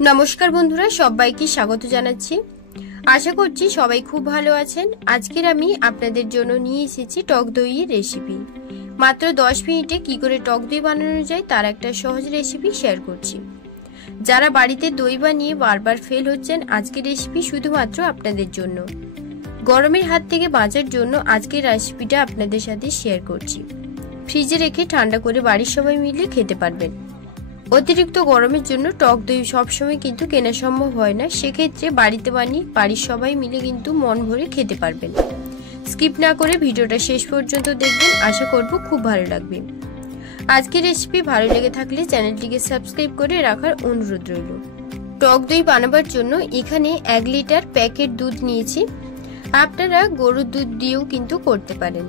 নমস্কার বন্ধুরা, সবাইকে স্বাগত জানাচ্ছি। আশা করছি সবাই খুব ভালো আছেন। আজকের আমি আপনাদের জন্য নিয়ে এসেছি টক দইয়ের রেসিপি। মাত্র 10 মিনিটে কি করে টক দই বানানো যায় তার একটা সহজ রেসিপি শেয়ার করছি। যারা বাড়িতে দই বানিয়ে বারবার ফেল হচ্ছেন, আজকের রেসিপি শুধুমাত্র আপনাদের জন্য। গরমের হাত থেকে বাঁচার জন্য আজকের রেসিপিটা আপনাদের সাথে শেয়ার করছি। ফ্রিজে রেখে ঠান্ডা করে বাড়ির সবাই মিলে খেতে পারবেন। অতিরিক্ত গরমের জন্য টক দই সবসময় কিন্তু কেনা সম্ভব হয় না, সেক্ষেত্রে বাড়িতে বানিয়ে বাড়ির সবাই মিলে কিন্তু মন ভরে খেতে পারবেন। স্কিপ না করে ভিডিওটা শেষ পর্যন্ত দেখবেন, আশা করব খুব ভালো লাগবে। আজকের রেসিপি ভালো লেগে থাকলে চ্যানেলটিকে সাবস্ক্রাইব করে রাখার অনুরোধ রইল। টক দই বানাবার জন্য এখানে 1 লিটার প্যাকেট দুধ নিয়েছি। আপনারা গরুর দুধ দিয়েও কিন্তু করতে পারেন।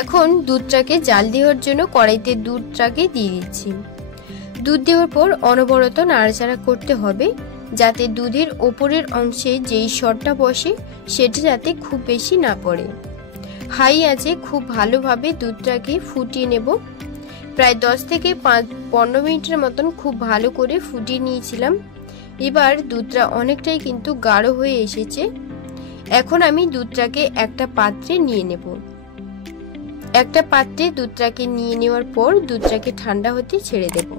এখন দুধটাকে জাল দেওয়ার জন্য কড়াইতে দুধটাকে দিয়ে দিচ্ছি। দুধ দেওয়ার পর অনবরত নাড়াচাড়া করতে হবে, যাতে দুধের ওপরের অংশে যেই সরটা বসে সেটা যাতে খুব বেশি না পড়ে। হাই আঁচে খুব ভালোভাবে দুধটাকে ফুটিয়ে নেব। প্রায় 10 থেকে 15 মিনিটের মতন খুব ভালো করে ফুটিয়ে নিয়েছিলাম। এবার দুধটা অনেকটাই কিন্তু গাঢ় হয়ে এসেছে। এখন আমি দুধটাকে একটা পাত্রে নিয়ে নেব। একটা পাত্রে দুধটাকে নিয়ে নেওয়ার পর দুধটাকে ঠান্ডা হতে ছেড়ে দেব।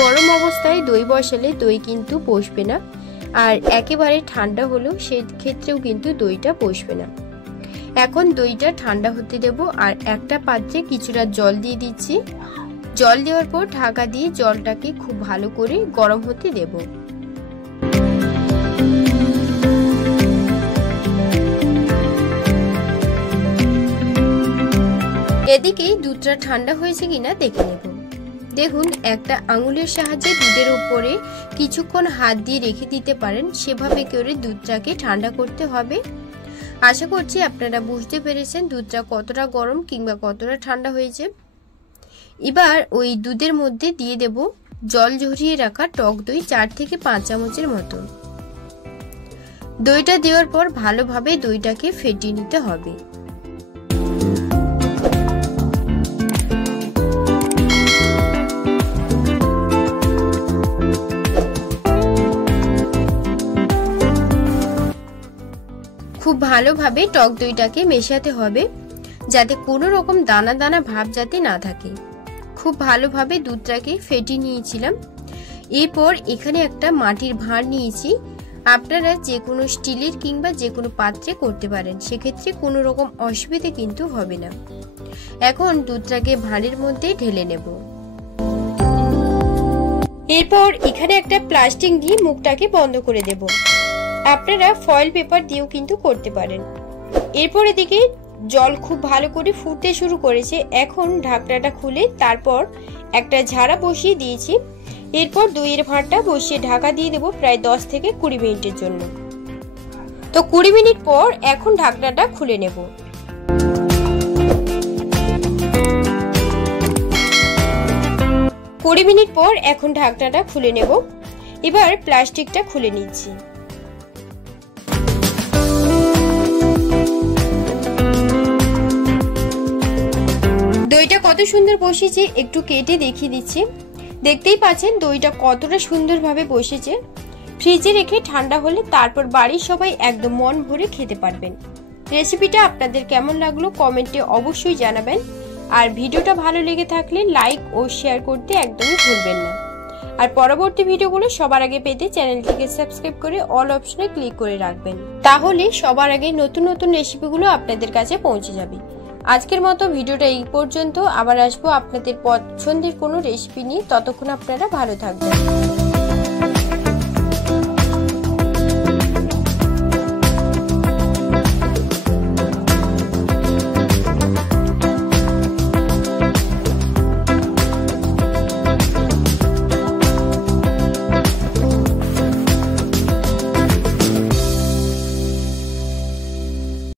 গরম অবস্থায় দই বসালে দই কিন্তু বসবে না, আর একেবারে ঠান্ডা হলেও সেক্ষেত্রেও কিন্তু দইটা বসবে না। এখন দইটা ঠান্ডা হতে দেব, আর একটা পাত্রে কিছুটা জল দিয়ে দিচ্ছি। জল দেওয়ার পর ঢাকা দিয়ে জলটাকে খুব ভালো করে গরম হতে দেব। এদিকে দুধটা ঠান্ডা হয়েছে কিনা দেখে নেব। দেখুন, একটা আঙুলের সাহায্যে দুধের উপরে কিছুক্ষণ হাত দিয়ে রেখে দিতে পারেন, সেভাবে করে দুধটাকে ঠান্ডা করতে হবে। আশা করছি আপনারা বুঝতে পেরেছেন দুধটা কতটা গরম কিংবা কতটা ঠান্ডা হয়েছে। এবার ওই দুধের মধ্যে দিয়ে দেব জল ঝরিয়ে রাখা টক দই 4 থেকে 5 চামচের মতো। দইটা দেওয়ার পর ভালোভাবে দইটাকে ফেটিয়ে নিতে হবে। খুব ভালোভাবে টক দইটাকে মেশাতে হবে, যাতে কোনো রকম দানা দানা ভাব যাতে না থাকে। খুব ভালোভাবে দুধটাকে ফেটিয়ে নিয়েছিলাম। এরপর এখানে একটা মাটির ভাঁড় নিয়েছি। আপনারা যে কোনো স্টিলের কিংবা যে কোনো পাত্রে করতে পারেন, সেক্ষেত্রে কোনো রকম অসুবিধে কিন্তু হবে না। এখন দুধটাকে ভাঁড়ের মধ্যে ঢেলে নেব। এরপর এখানে একটা প্লাস্টিক দিয়ে মুখটাকে বন্ধ করে দেব। আপনারা ফয়েল পেপার দিয়েও কিন্তু করতে পারেন। এরপর এদিকে জল খুব ভালো করে ফুটতে শুরু করেছে। এখন ঢাকনাটা খুলে তারপর একটা ঝাড়া বসিয়ে দিয়েছি। এরপর দইয়ের ভাঁড়টা বসিয়ে ঢাকা দিয়ে দেব প্রায় 10 থেকে 20 মিনিটের জন্য। তো 20 মিনিট পর এখন ঢাকনাটা খুলে নেব। কুড়ি মিনিট পর এখন ঢাকনাটা খুলে নেব। এবার প্লাস্টিকটা খুলে নিচ্ছি। দইটা কত সুন্দর বসেছে একটু কেটে দেখিয়ে দিচ্ছি। দেখতেই পাচ্ছেন দইটা কতটা সুন্দরভাবে বসেছে। ফ্রিজে রেখে ঠান্ডা হলে তারপর বাড়ির সবাই একদম মন ভরে খেতে পারবেন। রেসিপিটা আপনাদের কেমন লাগলো কমেন্টে অবশ্যই জানাবেন। আর ভিডিওটা ভালো লেগে থাকলে লাইক ও শেয়ার করতে একদমই ভুলবেন না। আর পরবর্তী ভিডিওগুলো সবার আগে পেতে চ্যানেলটিকে সাবস্ক্রাইব করে অল অপশনে ক্লিক করে রাখবেন, তাহলে সবার আগে নতুন নতুন রেসিপিগুলো আপনাদের কাছে পৌঁছে যাবে। আজকের মতো ভিডিওটা এই পর্যন্ত। আবার আসবো আপনাদের পছন্দের কোনো রেসিপি নিয়ে। ততক্ষণ আপনারা ভালো থাকবেন।